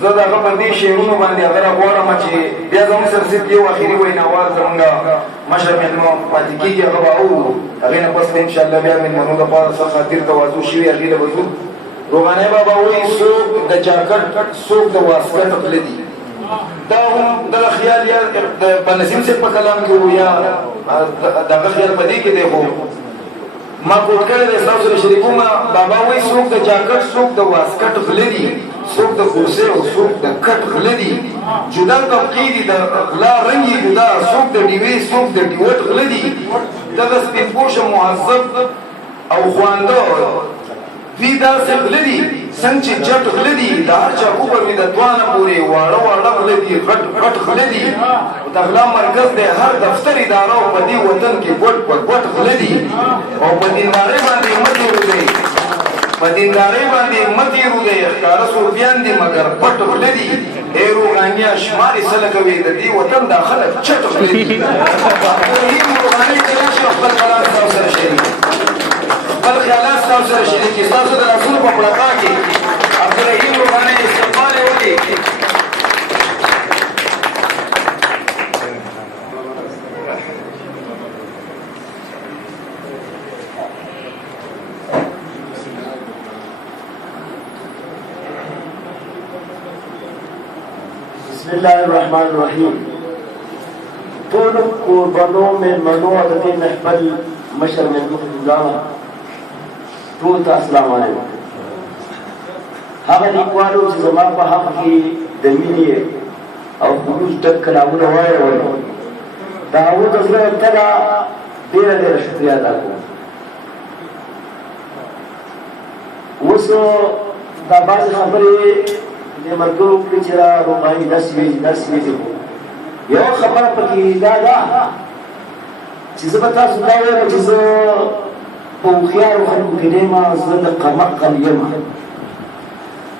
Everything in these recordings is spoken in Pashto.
زه دغه په دې شعرونو باندې هغه غواړم چې بیا زموږ سره صرف یو اخري ویناوال زموږ مشر مېلمه پاتې کېږي هغه به اورو هغې نه پس به انشاءالله بیا مېلمنو دپاره څه خاطر تواضع شوي هغې له به ځو روغانۍ بابا وایي څوک د چاکټ څوک د واسکټ غله دي دا هم دغه خیال یا په نسیم صاحب په کلام کې و یا دغه خیال په دې کې دی خو ما کوټ کړی دی ستاسو سره شریکومه بابا وایي څوک د چاکټ څوک د واسکټ غله دي څوک د کورسۍ او څوک د کټ غله دي جدا طبقې دي د غلا رنګ یې جدا څوک د ډیوې څوک د ډیوټ غله دي دغه سپین پوشه مهذب او خوانده دوی داسې غله دي څنګه چې جټ غله دي د هر چا اوبر وي د توانه پورې واړه واړه غله دي غټ غټ غله دي د غلا مرکز دی هر دفتر اداره او په دې وطن کې ګوټ غله دي او په دیندارۍ باندې مه تېرېږئ په دیندارۍ باندې مه تېرېږئ ښکاره صوفیان دي مګر پټ غله دي ای روغانیا شمارې څه لګوي د دې وطن دا خلک چټ غله دي روغانۍ کې راشي او خپل کلام ستاسو سره شریک خپل خیالات ستاسو سره شریکي ستاسو د لاسونو په پړقا کې عبدالرحیم روغانۍ استقبال یې وکړي بسم الله الرحمن الرحیم ټول قربانو مېلمنو او د دې محفل مشر مېلمه حضورانو ټول ته السلام علیکم هغه لیکوالو چې زما په حق کې د مینې او خلوص ډک کلامونه وایول د هغو د زړه تله ډېره ډېره شکریه ادا کوم اوس دا بعضې خبرې د ملګرو کړي چې را روغاني داسې ویلي خو یوه خبره پکې دا ده چې زه به تاسو دا وایم چې زه په هوښیارو خلکو کې نه یم زه د قمقل یم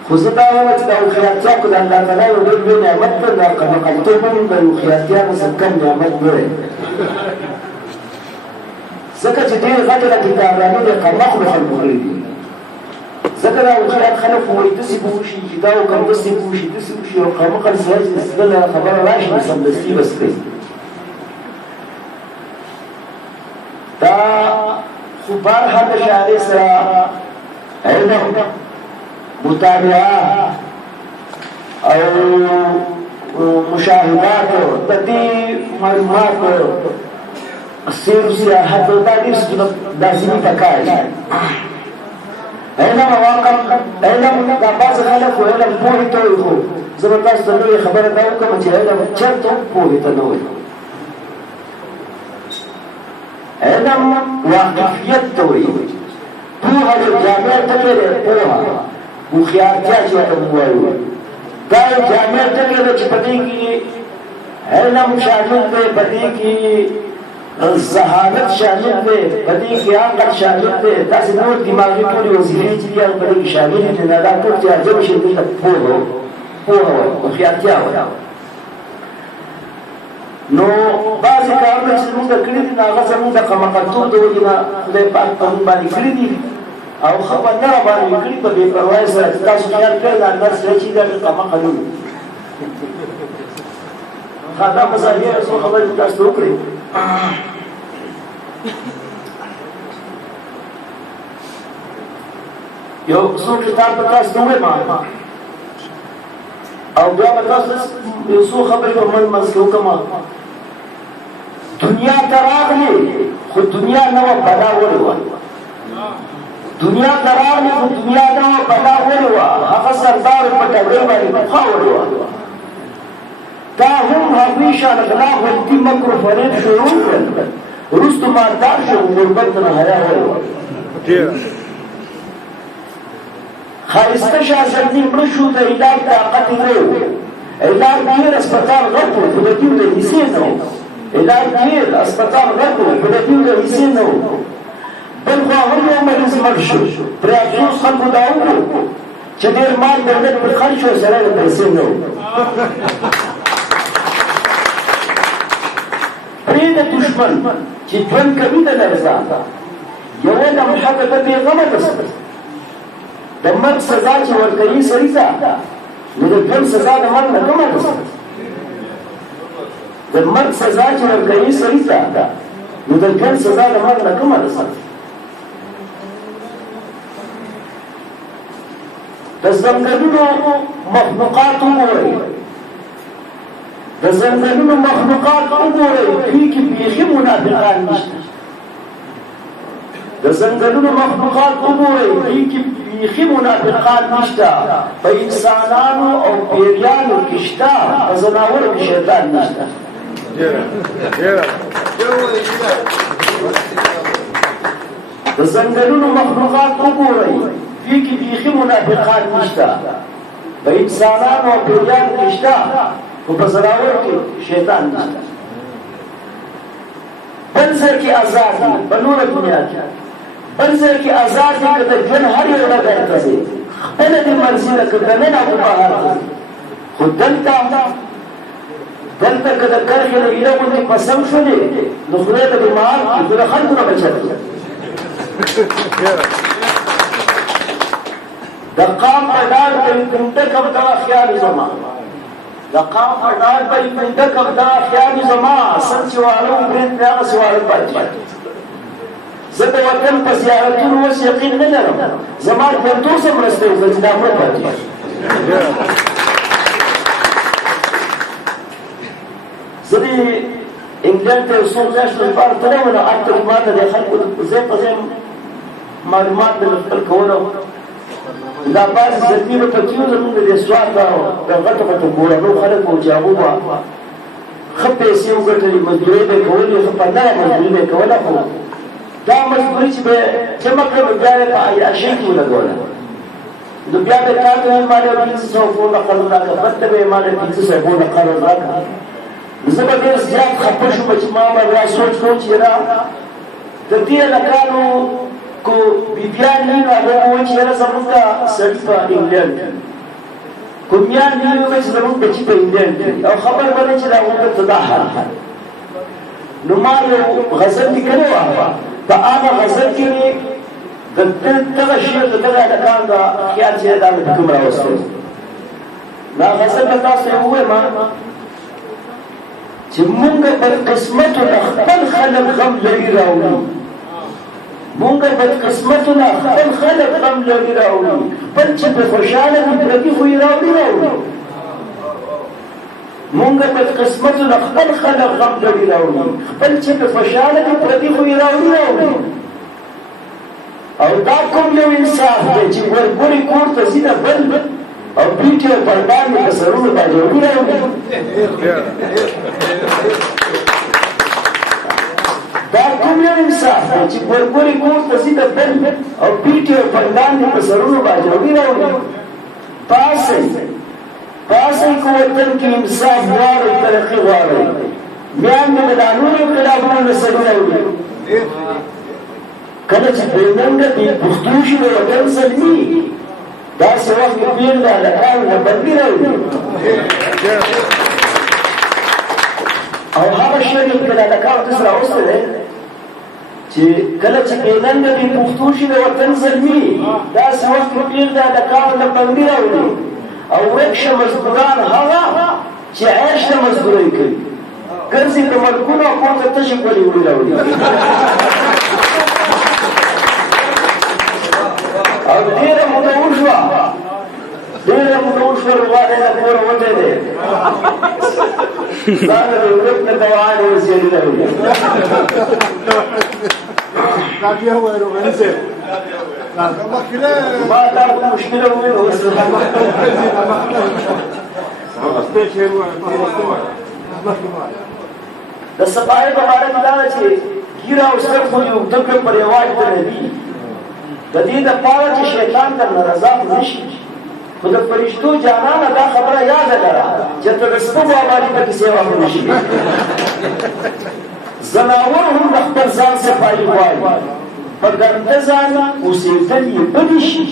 خو زه دا وایم چې دا هوښیارتیا خو د الله تعالی یو ډېر لوی نعمت دی دا قمقلتوب هم د هوښیارتیا نه څه کم نعمت نه دی ځکه چې ډېر غټه د کتابراني د قمقلو خلکو کړي دي ځکه دا هوښیار خلک وایي داسې به وشي چې دا وکړم داسې به وشي داسې وشي او قمقل سړی چې بله خبره راشي نو سمدستي بس کوي دا خو بهرحال د شاعرۍ سره علم مطالعه او مشاهدات د دې معلومات سیر و سیاحت دا ډېر څه لازمي پکار دي علم واقع علم دا بعض خلک خو علم پوهې ته وایي خو زه به تاسو ته نوې خبره دا وکړم چې علم چېرته هم پوهې ته نه وایي علم واقفیت ته وایي پوهه د جامع ټکی دی پوهه هوښیارتیا چې ورته موږ وایو دا یو جامع ټکی دی چې په دې کې علم شامل دی په دې کې ذهانت شامل دی په دې کې عقل شامل دی داسې نور دماغي ټولې وظیفې چې دي هغه په دې کې شامل دي نه دا ټول چې عجب شي دې ته پوهه وایي هوښیارتیا وایي نو بعضې کارونه چې زموږ د کړي دي نو هغه زموږ د قمقلتوب د وجې نه خدای پاک په موږ باندې کړي دي او ښه بنده راباندې مې کړي په بې پروایۍ سره چې تاسو خیال کړی دا اندر سړی چې دا قمقلونه دا مزاحیه څو خبرې مې تاسو ته وکړې یو څو کتاب به تاسو ته ووایم او بیا به تاسو یو څو خبرې په منځ کې وکړم دنیا ته راغلې خو دنیا نه وه بلا ولې وه دنیا ته راغلې خو دنیا نه وه بلا ولې وه هغه سردار په ټګۍ باندې پخوا ولې وه دا هم هغوی شان غلا غلطي مکر و فریب شروع کړل وروسته مالدار شو غربت نه حیا ولې وه ښایسته شهزادګي مړه شو د علاج طاقت یې نه و علاج ډېر اسپتال غټ و خو د دې د حصې نه و علاج ډېر اسپتال غټ و خو د دې د حصې نه و بل خوا هم یو مریض مړ شو پرې افسوس خلکو دا وکړو چې ډېر مال دولت پرې خرج شو سړی د پیسې نه و پرېږده دښمن چې ژوند کوي د لرزه یوه لمحه د ده بېغمه ده د مرګ سزا چې ورکوي سړي ته نو د ژوند سزا د مرګ نه کومه ده د مرګ سزا چې ورکوي سړي ته نو د ژوند سزا د مرګ نه کومه ده د ځنګلونو مخلوقات وګورئ د ځنګلونو مخلوقات وګورئ دوی کې بیخي منافقان نشته د ځنګلونو مخلوقات وګورئ دوی کې بیخي منافقان نشته په انسانانو او پیریانو کې شته په ځناورو کې شیطان نشته د ځنګلونو مخلوقات وګورئ دوی کې بیخي منافقان نشته په انسانانو او پیریانو کې شته خو په ځناورو کې شیطان نشته بل ځای کې آزاد دي په نوره دنیا کې بل ځای کې آزاد دي که د ژوند هر یو ډګر ته ځې خپله دې مرضي ده که دننه او بهر ته ځې خو دلته که د کرښې د ایله غوندې قسم شولې نو خدای به دې معاف کړي خو د خلکو نه بچت کړي د قام په ډار به یې کنډکم دغه خیال زما د قام په ډار به یې کنډکم دغه خیال زما سم چې واړه برید مې هغسې واړه پاتې زه د وطن په زیارتونو اوس یقین نه لرم زما پنځوس هم مرسته وکړه چې دا مړه پاتې زه د انګلند ته یو څو میاشتو لپاره تللی وم نو هلته ما ته د خلکو ځای په ځای معلومات مې له خپل کولو دا بعضې زلمي به پکې وو زمونږ د دې سوات د غټو غټو کورنو خلک وو چې هغوی به ښه پیسې وګټلې مزدورۍ به یې کولې ښه په نره مزدوري به یې کوله خو دا مزدوري چې به جمع کړه نو بیا یې په عیاشۍ کې ولګوله نو بیا به تا ته ویل ما له 500 پونډه قرض راکړه بل ته به یې ما له 500 پونډه قرض راکړه زه به ډېر زیات خفه شوم چې ما به بیا سوچ کوم چې یاره د دې هلکانو کو بیبیان نه نو هغه وایي چې یاره زموږ دا سړي په انګلند کې کومیان نه وایي چې زموږ بچي په انګلند کې او خبر به نه چې دا هغوی ته دا حال نو ما یو غزل لیکلی وه په هغه غزل کې مې د دغه شعر د دغه هلکانو د خیال چې دا مې په کوم راوستی دا غزل به تاسو یې ووایم چې مونږ بدقسمتو نه خپل خلک غم لري راوړي مونږ بدقسمتونه خپل خلک غم لري راوړي خپل چې په خوشحاله وي پردي خو یې راوړي مونږ بدقسمتونه خپل خلک غم لري راوړي خپل چې په خوشحاله وي پردي خو یې راوړي او دا کوم یو انصاف دی چې ورګوري کور ته ځي نه بل او پیټې او پردان یې په سرونو باندې وراوړي دا کوم یو انصاف دی چې ورګوري کور ته ځي نه بل او پیټې او پردان یې په سرونو باندې وراوړي پاسئ که وطن کې انصاف غواړئ ترقي غواړئ میاندې به دا نور انقلابونه نه سړي راوړي کله چې بېننګه بې پښتو شي د وطن زلمي داسې وخت کې پیر د هلکانو نه بدلي راوړي او هغه شعر یې که د هلکانو داسې راوستی دی چې کله چې بېننګه بې پښتو شي د وطن زلمي داسې وخت کې پیر د هلکانو نه بدلي راوړي او ورک شه مزدوران هغه چې عیش ته مزدورۍ کوي ګرځي د ملکونو او کور ته تشې ګولې وړي راوړي او ډېره موده وشوه روانې نه کوره وتی دی ځان د ورک نه دوانې وسیلې راوړي ما دا مشکله وویل اوس د صفایي په باره کې دا ده چې ږیره او سر خو یې اوږده کړه پر رواج د نبي د دې دپاره چې شیطان ته نارضا نه شي خو د فرشتو جانانه دا خبره یاده لره چې ته د سپږو ابادي پکې سیوا نه شي زناور هم د خپل ځان صفایي غواړي په ګنده ځان اوسېدل یې بدې شي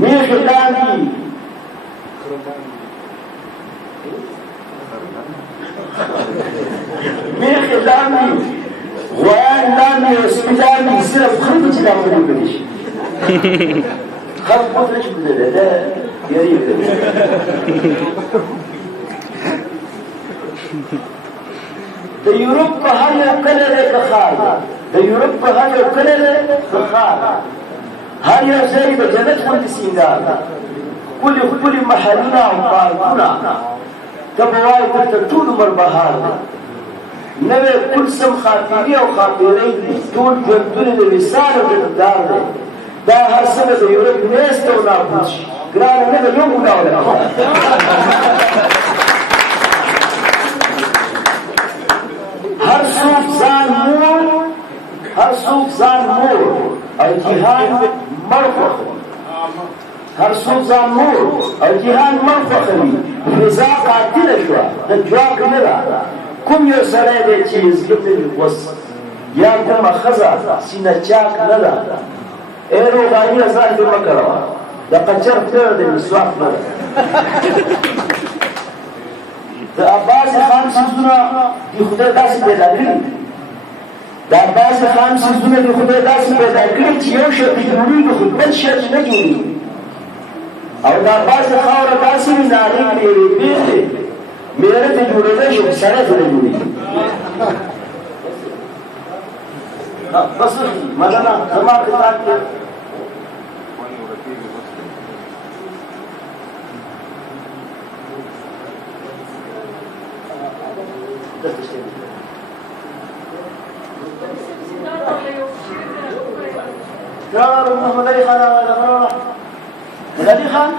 میخې لاندې غویان لاندې هسپتال کې صرف خلک چې داخلي کړي شي خلک پوه چې ده یاري د یورپ په هر یو کلی دی که ښار د یورپ په هر یو کلی دی که ښار هر یو ځای د جنت غوندې سینګار ښکلي ښکلي محلونه او پارکونه ته به وایې دلته ټول عمر بهار دی نوی کلسم خاطري او خاطرۍ دي ټول ژوندون د وصال او ګرفتار دی دا هر څه د یورپ نیست او نابود شي ګرانه نه به یو ولاړه هر څوک ځان مور هر څوک ځان مور او جهان مړ خوښوي هر څوک ځان مور او جهان مړ خوښوي فضا قاتله شوه د جواک نه ده کوم یو سړی دی چې زړه ته وس یا کومه ښځه سینه چاک نه ده ای روغانیه ځان دې مه کوه د قچر پلر دی مسواک نه ده د بعضې خام څیزونه د خدای داسې پیدا کړي دا بعضې خام څیزونه د خدای داسې پیدا کړي چې یو شرط جوړېږي خو بل شرط نه جوړېږي او دا بعضې خاوره داسې وي نارې میرې بېخې میره ته جوړېدی شي خو سړی ته نه جوړېږي بس مننه زما کتاب کې جار محمد علي خان محمد علي خان